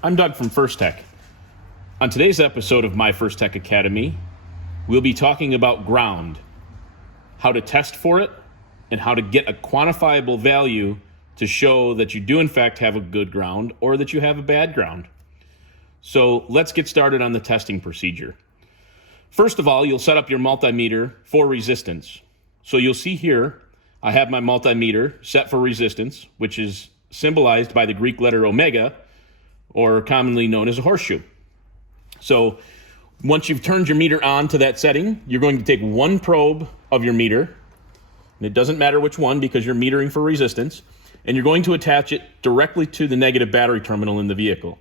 I'm Doug from First Tech. On today's episode of My First Tech Academy, we'll be talking about ground, how to test for it, and how to get a quantifiable value to show that you do in fact have a good ground or that you have a bad ground. So let's get started on the testing procedure. First of all, you'll set up your multimeter for resistance. So you'll see here, I have my multimeter set for resistance, which is symbolized by the Greek letter omega, or commonly known as a horseshoe. So once you've turned your meter on to that setting, you're going to take one probe of your meter, and it doesn't matter which one because you're metering for resistance, and you're going to attach it directly to the negative battery terminal in the vehicle.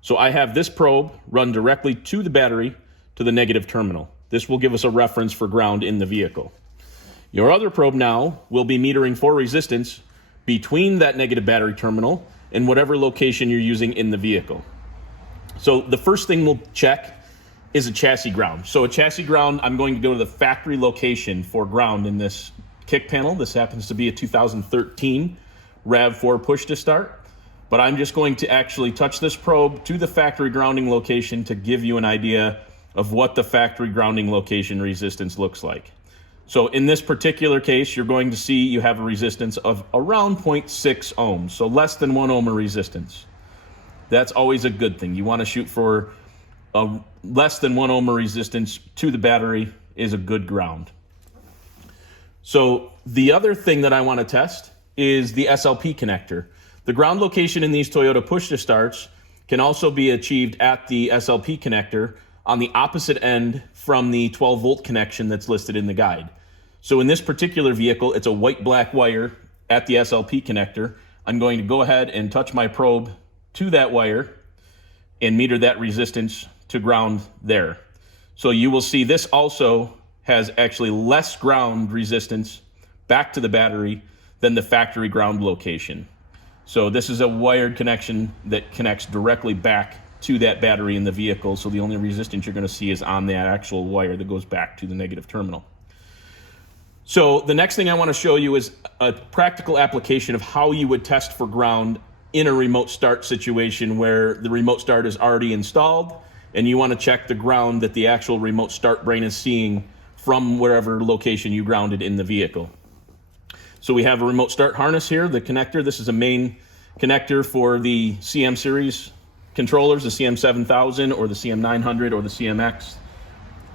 So I have this probe run directly to the battery to the negative terminal. This will give us a reference for ground in the vehicle. Your other probe now will be metering for resistance between that negative battery terminal and whatever location you're using in the vehicle. So the first thing we'll check is a chassis ground. So a chassis ground, I'm going to go to the factory location for ground in this kick panel. This happens to be a 2013 RAV4 push to start, but I'm just going to actually touch this probe to the factory grounding location to give you an idea of what the factory grounding location resistance looks like. So in this particular case, you're going to see you have a resistance of around 0.6 ohms, so less than 1 ohm of resistance. That's always a good thing. You want to shoot for a less than 1 ohm of resistance to the battery is a good ground. So the other thing that I want to test is the SLP connector. The ground location in these Toyota push-to-starts can also be achieved at the SLP connector on the opposite end from the 12-volt connection that's listed in the guide. So in this particular vehicle, it's a white-black wire at the SLP connector. I'm going to go ahead and touch my probe to that wire and meter that resistance to ground there. So you will see this also has actually less ground resistance back to the battery than the factory ground location. So this is a wired connection that connects directly back to that battery in the vehicle, so the only resistance you're going to see is on that actual wire that goes back to the negative terminal. So the next thing I want to show you is a practical application of how you would test for ground in a remote start situation where the remote start is already installed and you want to check the ground that the actual remote start brain is seeing from wherever location you grounded in the vehicle. So we have a remote start harness here, the connector. This is a main connector for the CM series controllers, the CM7000 or the CM900 or the CMX.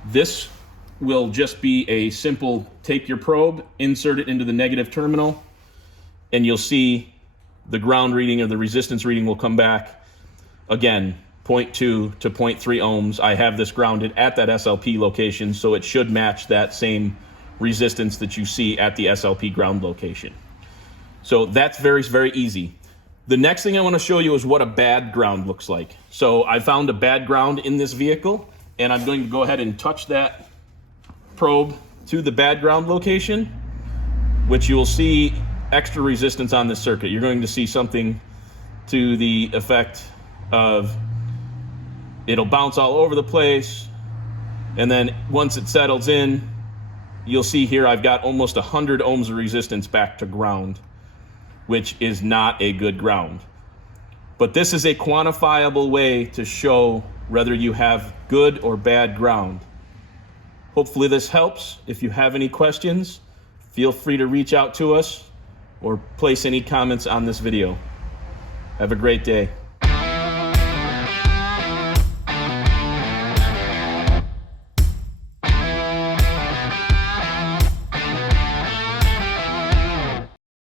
This will just be a simple take your probe, insert it into the negative terminal, and you'll see the ground reading or the resistance reading will come back. Again, 0.2 to 0.3 ohms. I have this grounded at that SLP location, so it should match that same resistance that you see at the SLP ground location. So that's very, very easy. The next thing I want to show you is what a bad ground looks like. So I found a bad ground in this vehicle, and I'm going to go ahead and touch that probe to the bad ground location, which you will see extra resistance on this circuit. You're going to see something to the effect of it'll bounce all over the place, and then once it settles in, you'll see here I've got almost 100 ohms of resistance back to ground, which is not a good ground. But this is a quantifiable way to show whether you have good or bad ground. Hopefully this helps. If you have any questions, feel free to reach out to us or place any comments on this video. Have a great day.